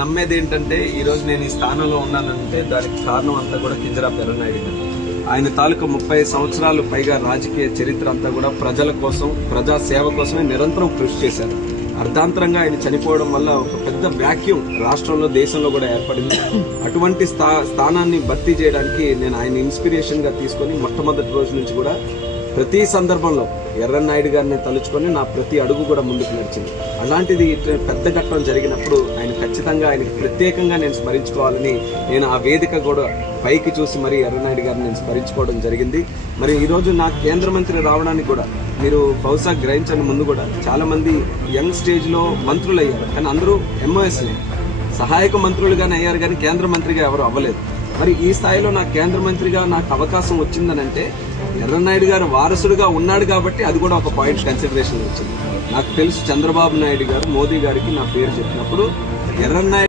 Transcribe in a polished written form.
నమ్మేది ఏంటంటే ఈ రోజు నేను ఈ స్థానంలో ఉన్నానంటే దానికి కారణం అంతా కూడా కింజరాపు ఎర్రన్నాయుడు గారు. ఆయన తాలూకా 30 సంవత్సరాలు పైగా రాజకీయ చరిత్ర అంతా కూడా ప్రజల కోసం, ప్రజా సేవ కోసమే నిరంతరం కృషి చేశారు. అర్ధాంతరంగా ఆయన చనిపోవడం వల్ల ఒక పెద్ద వ్యాక్యూమ్ రాష్ట్రంలో, దేశంలో కూడా ఏర్పడింది. అటువంటి స్థానాన్ని భర్తీ చేయడానికి నేను ఆయన ఇన్స్పిరేషన్ గా తీసుకొని మొట్టమొదటి రోజు నుంచి కూడా ప్రతి సందర్భంలో ఎర్రన్నాయుడు గారిని తలుచుకొని నా ప్రతి అడుగు కూడా ముందుకు నడిచింది. అలాంటిది పెద్ద ఘట్టం జరిగినప్పుడు ఆయన ఖచ్చితంగా ఆయనకి ప్రత్యేకంగా నేను స్మరించుకోవాలని నేను ఆ వేదిక కూడా పైకి చూసి మరి ఎర్రన్నాయుడు గారిని నేను స్మరించుకోవడం జరిగింది. మరి ఈ రోజు నా కేంద్ర మంత్రి రావడానికి కూడా మీరు బహుశా గ్రహించండి, ముందు కూడా చాలా మంది యంగ్ స్టేజ్ లో మంత్రులు అయ్యారు, కానీ అందరూ ఎంఓఎస్ సహాయక మంత్రులుగానే అయ్యారు, కానీ కేంద్ర మంత్రిగా ఎవరు అవ్వలేదు. మరి ఈ స్థాయిలో నా కేంద్ర మంత్రిగా నాకు అవకాశం వచ్చిందనంటే ఎర్రన్నాయుడు గారు వారసుడుగా ఉన్నాడు కాబట్టి అది కూడా ఒక పాయింట్ కన్సిడరేషన్ వచ్చింది. నాకు తెలుసు చంద్రబాబు నాయుడు గారు మోదీ గారికి నా పేరు చెప్పినప్పుడు ఎర్రన్నాయుడు